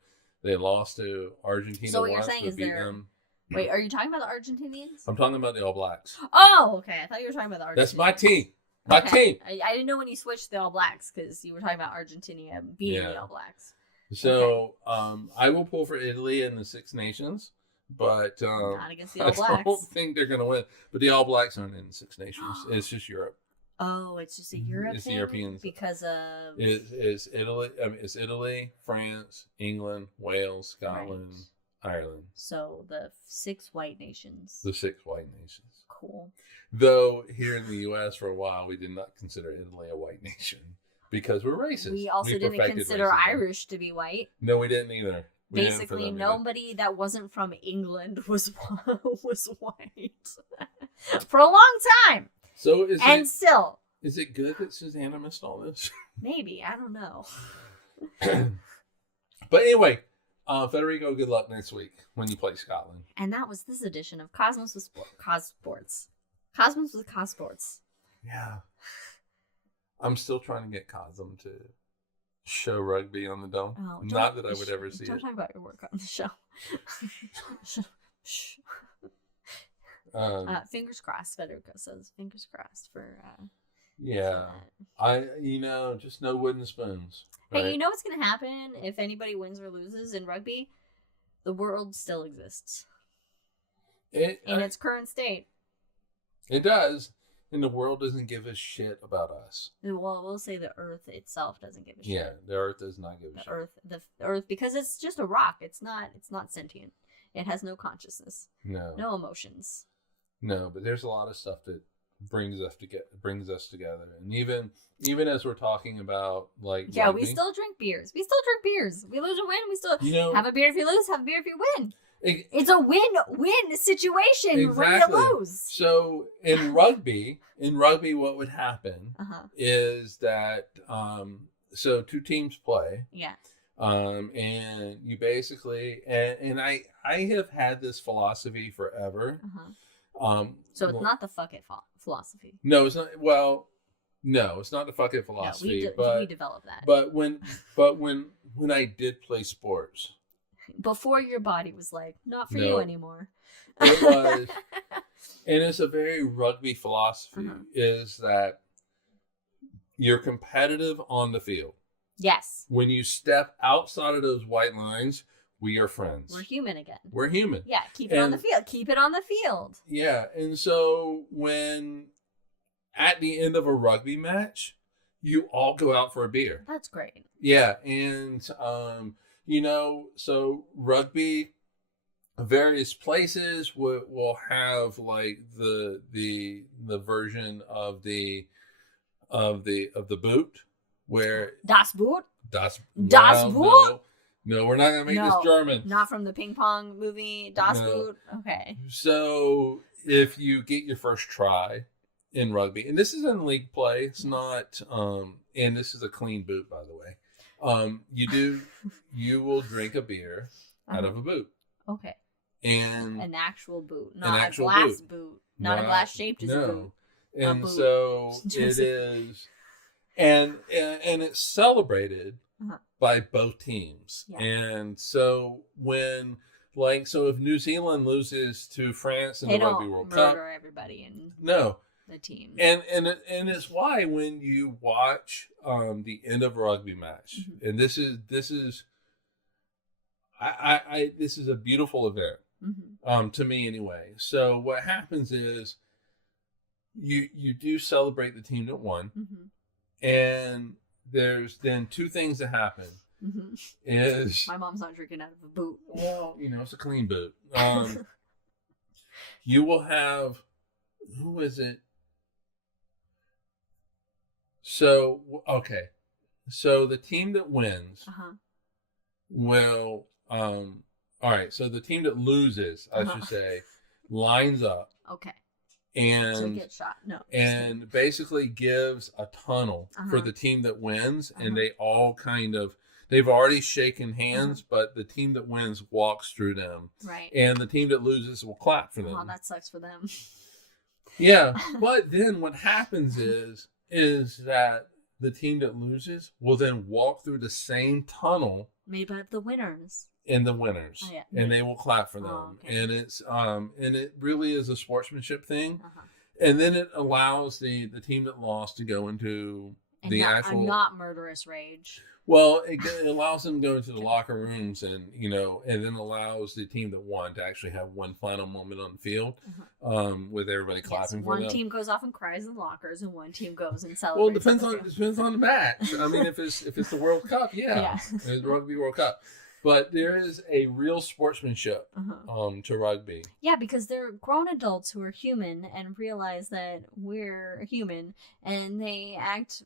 They lost to Argentina. So what you're saying is wait, are you talking about the Argentinians? I'm talking about the All Blacks. Oh, okay. I thought you were talking about the Argentinians. That's my team. My team. I didn't know when you switched to the All Blacks because you were talking about Argentina beating the All Blacks. So I will pull for Italy in the Six Nations, but not against the All Blacks. I don't think they're going to win. But the All Blacks aren't in the Six Nations. It's just Europe. Oh, it's just a Europe It's thing? The Europeans. Because of... It's Italy. I mean, it's Italy, France, England, Wales, Scotland, Ireland. So the 6 white nations. The 6 white nations. Cool. Though here in the U.S. for a while, we did not consider Italy a white nation. Because we're racist. We also didn't consider racism. Irish to be white. No, we didn't either. Basically, nobody that wasn't from England was white for a long time. So still. Is it good that Susanna missed all this? Maybe. I don't know. But anyway, Federico, good luck next week when you play Scotland. And that was this edition of Cosmos with Cossports. Cosmos with Cossports. Yeah. I'm still trying to get Cosm to show rugby on the dome. Oh, not that I would ever see don't it. talk about your work on the show. Fingers crossed, Federico says. Fingers crossed for... yeah. Just no wooden spoons. Right? Hey, you know what's going to happen if anybody wins or loses in rugby? The world still exists. In its current state. It does. And the world doesn't give a shit about us. Well, we'll say the Earth itself doesn't give a shit. Yeah, the Earth does not give a shit. The Earth, because it's just a rock. It's not sentient. It has no consciousness. No emotions. No, but there's a lot of stuff that brings us together, and even as we're talking about rugby, we still drink beers. We lose or win. We still have a beer if you lose. Have a beer if you win. It's a win-win situation when you lose. So in rugby, what would happen is that so two teams play. Yeah. And you basically and I have had this philosophy forever. So it's not the fuck it philosophy. No, it's not. Well, no, it's not the fuck it philosophy. We developed that. But when I did play sports, before your body was like, not for you anymore. It was, and it's a very rugby philosophy. Is that you're competitive on the field. Yes. When you step outside of those white lines, we are friends. We're human again. We're human. Yeah, keep it on the field. Keep it on the field. Yeah, and so when at the end of a rugby match, you all go out for a beer. That's great. Yeah, and so rugby, various places will have like the version of the boot where Das Boot. Das Boot. No, we're not gonna make this German. Not from the ping pong movie Das Boot. Okay. So if you get your first try in rugby, and this is in league play, it's not and this is a clean boot, by the way. You will drink a beer out of a boot. Okay. And an actual boot, not a glass boot. Not a glass shaped as a boot. And so it is, and it's celebrated by both teams. Yeah. And so if New Zealand loses to France in the Rugby World Cup, they don't murder everybody in the team. And it's why when you watch the end of a rugby match, and this is this is a beautiful event to me anyway. So what happens is you do celebrate the team that won, and there's then two things that happen. Is my mom's not drinking out of a boot. Well, it's a clean boot. You will have, who is it? So the team that wins will all right. So the team that loses, I should say, lines up. Okay. And get shot. No. And basically gives a tunnel for the team that wins, and they all they've already shaken hands, but the team that wins walks through them. Right. And the team that loses will clap for them. Oh, that sucks for them. Yeah. But then what happens is that the team that loses will then walk through the same tunnel made by the winners. And the winners. Oh, yeah. And they will clap for them. Oh, okay. And it's and it really is a sportsmanship thing. And then it allows the team that lost to go into a not murderous rage. Well, it allows them to go into the locker rooms, and and then allows the team that won to actually have one final moment on the field, with everybody clapping for them. One team goes off and cries in lockers, and one team goes and celebrates. Well, it depends on the match. I mean, if it's the World Cup, it's the Rugby World Cup. But there is a real sportsmanship to rugby. Yeah, because they're grown adults who are human and realize that we're human, and they act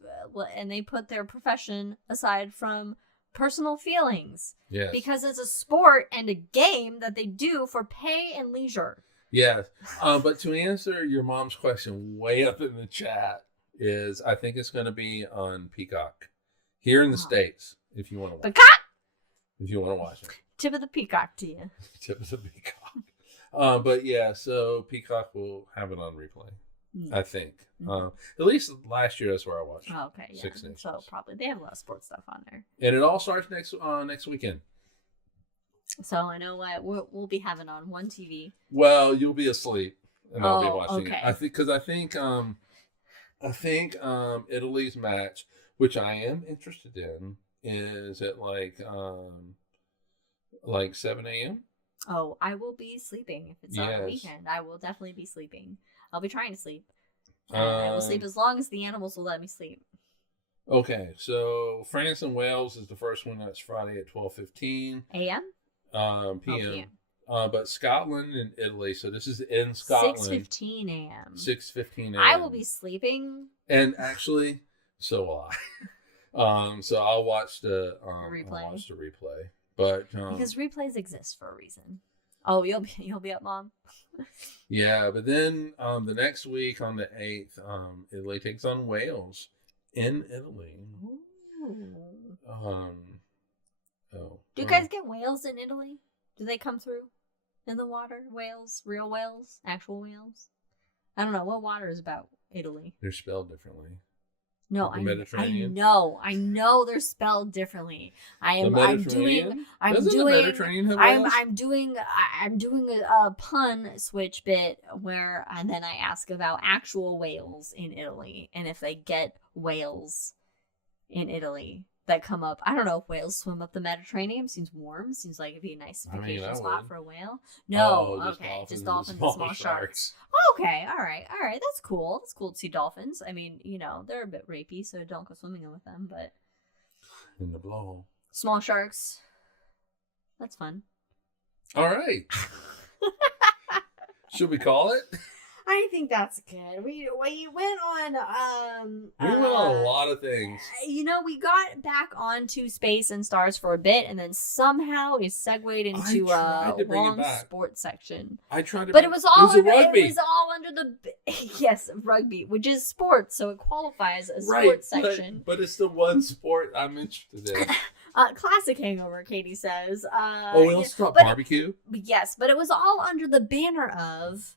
and they put their profession aside from personal feelings. Yes. Because it's a sport and a game that they do for pay and leisure. Yes. But to answer your mom's question way up in the chat is, I think it's going to be on Peacock here in the States, if you want to watch it. Peacock! If you want to watch it. Tip of the peacock to you. Tip of the peacock. But yeah, so Peacock will have it on replay, I think. At least last year, that's where I watched. Oh, okay, yeah. Six Nations. So probably they have a lot of sports stuff on there. And it all starts next weekend. So I know what we'll be having on one TV. Well, you'll be asleep, and I'll be watching okay. it. I think Italy's match, which I am interested in, is at like 7 a.m. Oh, I will be sleeping if it's on the weekend. I will definitely be sleeping. I'll be trying to sleep. I will sleep as long as the animals will let me sleep. Okay, so France and Wales is the first one. That's Friday at 12:15 a.m. p.m. But Scotland and Italy. So this is in Scotland. 6:15 a.m. 6:15 a.m. I will be sleeping. And actually, so will I. So I'll watch the replay. I'll watch the replay. But because replays exist for a reason. Oh, you'll be up, Mom. Yeah, but then the next week on the 8th, Italy takes on Wales in Italy. Ooh. Do you guys get whales in Italy? Do they come through in the water? Whales, real whales, actual whales? I don't know what water is about Italy. They're spelled differently. No, I know they're spelled differently. I'm doing a pun switch bit where, and then I ask about actual whales in Italy and if they get whales in Italy that come up. I don't know if whales swim up the Mediterranean. Seems warm. Seems like it'd be a nice vacation spot for a whale. No, just dolphins and small sharks. Okay, all right, that's cool. That's cool to see dolphins. I mean, they're a bit rapey, so don't go swimming with them. But in the blowhole, small sharks, that's fun. All right. Should we call it? I think that's good. We went on we went on a lot of things. We got back onto space and stars for a bit, and then somehow it segued into a long sports section. I tried to, but it was all rugby. It was all under the rugby, which is sports, so it qualifies as sports section. But it's the one sport I'm interested in. Classic hangover, Katie says. We also talk barbecue. Yes, but it was all under the banner of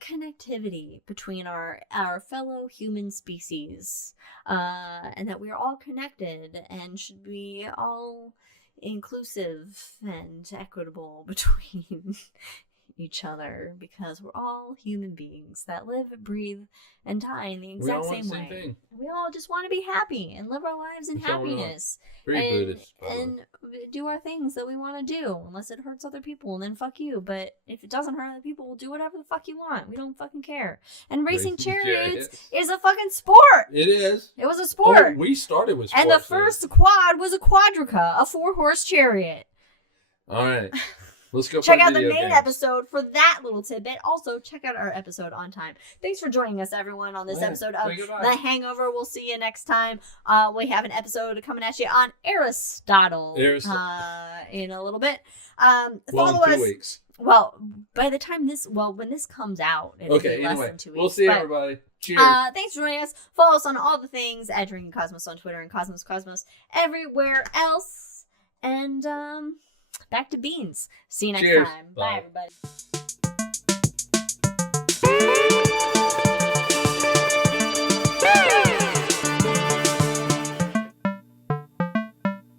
connectivity between our fellow human species, and that we're all connected and should be all inclusive and equitable between each other, because we're all human beings that live, breathe, and die in the exact same way. We all just want to be happy and live our lives in happiness. And do our things that we want to do, unless it hurts other people, and then fuck you. But if it doesn't hurt other people, we'll do whatever the fuck you want. We don't fucking care. And racing chariots is a fucking sport. It is. It was a sport. We started with sports. And the first quad was a quadrica, a 4-horse chariot. All right. Let's go check out the main episode for that little tidbit. Also, check out our episode on time. Thanks for joining us, everyone, on this episode of The Hangover. We'll see you next time. We have an episode coming at you on Aristotle in a little bit. Follow us. 2 weeks. Well, by the time when this comes out, it'll be less than 2 weeks. We'll see everybody. Cheers. Thanks for joining us. Follow us on all the things at Drinking Cosmos on Twitter and Cosmos everywhere else. And back to beans. See you next time. Bye, everybody.